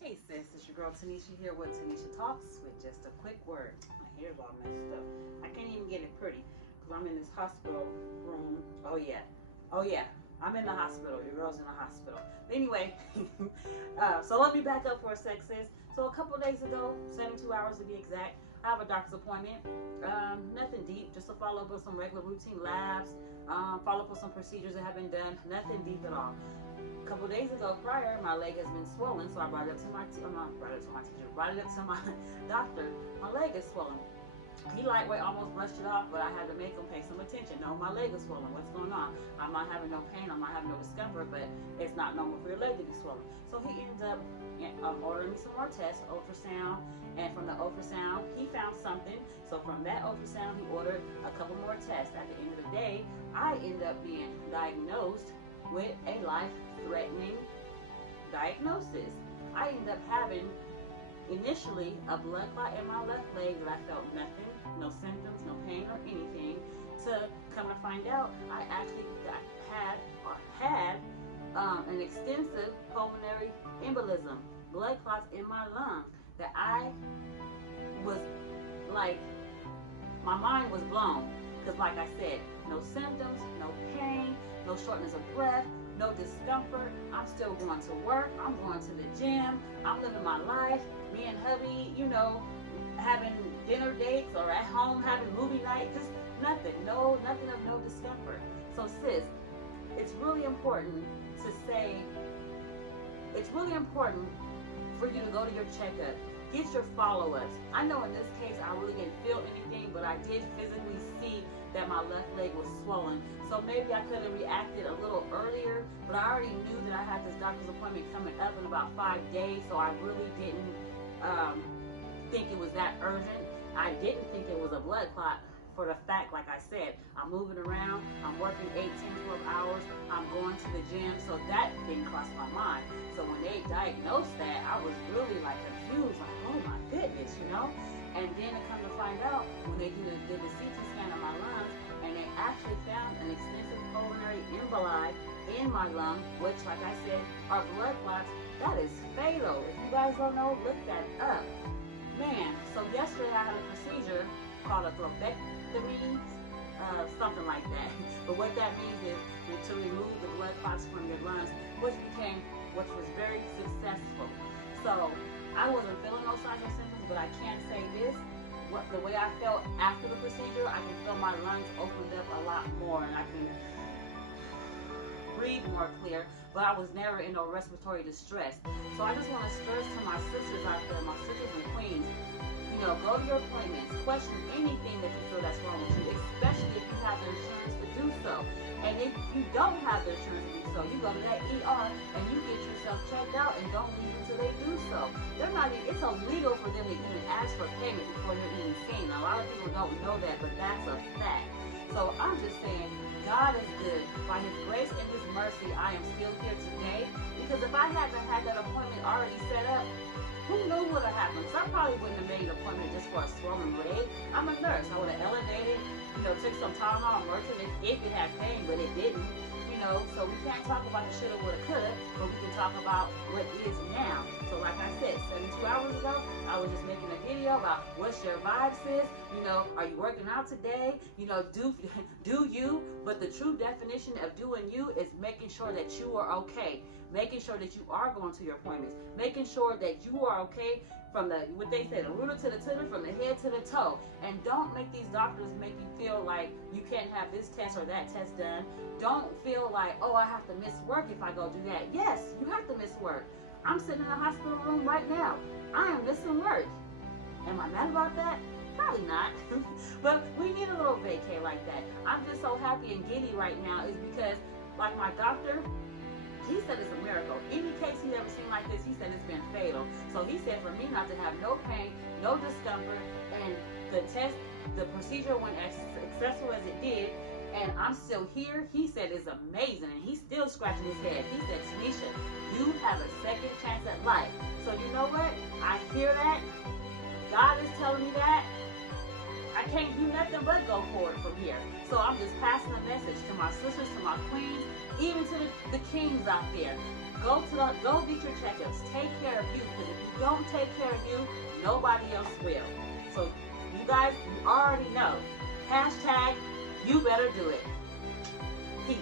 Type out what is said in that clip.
Hey sis, it's your girl Tanisha here with Tanisha Talks with just a quick word. My hair's all messed up. I can't even get it pretty because I'm in this hospital room. Oh yeah, I'm in the hospital. Your girl's in the hospital. But anyway, so let me back up for a sec, sis. So a couple days ago, 72 hours to be exact, I have a doctor's appointment. Nothing deep, just to follow up with some regular routine labs, follow up with some procedures that have been done. Nothing deep at all. A couple days ago prior, my leg has been swollen, so I brought it up to my brought it up to my doctor. My leg is swollen. He lightweight almost brushed it off, but I had to make him pay some attention. No, my leg is swollen. What's going on? I'm not having no pain. I'm not having no discomfort, but it's not normal for your leg to be swollen. So he ended up ordering me some more tests, ultrasound, and from the ultrasound, he found something. So from that ultrasound, he ordered a couple more tests. At the end of the day, I ended up being diagnosed with a life-threatening diagnosis. I ended up having initially a blood clot in my left leg that I felt nothing, no symptoms, no pain or anything. To come to find out, I actually had an extensive pulmonary embolism, blood clots in my lung that I was like, my mind was blown. Because like I said, no symptoms, no pain, no shortness of breath, no discomfort. I'm still going to work. I'm going to the gym. I'm living my life. Me and hubby, having dinner dates or at home having movie night. Just nothing. Nothing of no discomfort. So sis, it's really important for you to go to your checkup. Get your follow-ups. I know in this case I really didn't feel anything, but I did physically see that my left leg was swollen. So maybe I could have reacted a little earlier, but I already knew that I had this doctor's appointment coming up in about 5 days, so I really didn't think it was that urgent. I didn't think it was a blood clot for the fact, like I said, I'm moving around, I'm working 8, 10, 12 hours, I'm going to the gym, so that didn't cross my mind. So when they diagnosed that, I was really like confused, like, oh my goodness, And then to come to find out, when they did the CT scan of my lungs, and they actually found an extensive pulmonary emboli in my lung, which, like I said, are blood clots. That is fatal. If you guys don't know, look that up. Man, so yesterday I had a procedure called a thrombectomy, something like that. But what that means is to remove the blood clots from your lungs, which was very successful. So I wasn't feeling no signs or symptoms, but I can say this. The way I felt after the procedure, I can feel my lungs opened up a lot more, and I can breathe more clear, but I was never in no respiratory distress. So I just want to stress to my sisters out there, my sisters and queens, go to your appointments, question anything that you feel that's wrong with you, especially if you have the insurance to do so. And if you don't have the insurance to do so, you go to that ER and you get yourself checked out and don't leave until they do so. It's illegal for them to even ask for payment before you're even seen. A lot of people don't know that, but that's a fact. So I'm just saying, God is good. By His grace and His mercy, I am still here today. Because if I hadn't had that appointment already set up, who knew what would have happened? So I probably wouldn't have made an appointment just for a swollen leg. I'm a nurse. I would have elevated, took some time off working if it had pain, but it didn't. So we can't talk about the shoulda, woulda, coulda, but we can talk about what is now. So like I said, 72 hours ago, I was just making a video about what's your vibe, sis. Are you working out today? Do you? But the true definition of doing you is making sure that you are okay. Making sure that you are going to your appointments. Making sure that you are okay from what they say, the rooter to the tutor, from the head to the toe. And don't make these doctors make you feel like you can't have this test or that test done. Don't feel like, oh, I have to miss work if I go do that. Yes, you have to miss work. I'm sitting in a hospital room right now. I am missing work. Am I mad about that? Probably not. But we need a little vacay like that. I'm just so happy and giddy right now is because, like my doctor, he said it's a miracle. Any case he's ever seen like this, he said it's been fatal. So he said for me not to have no pain, no discomfort, and the procedure went as successful as it did, and I'm still here. He said it's amazing, and he's still scratching his head. He said, Tanisha, you have a second chance at life. So you know what? I hear that. God is telling me that. I can't do nothing but go forward from here. So I'm just passing a message to my sisters, to my queens. even to the kings out there. Go get your checkups. Take care of you, because if you don't take care of you, nobody else will. So you guys, you already know. Hashtag, you better do it. Peace.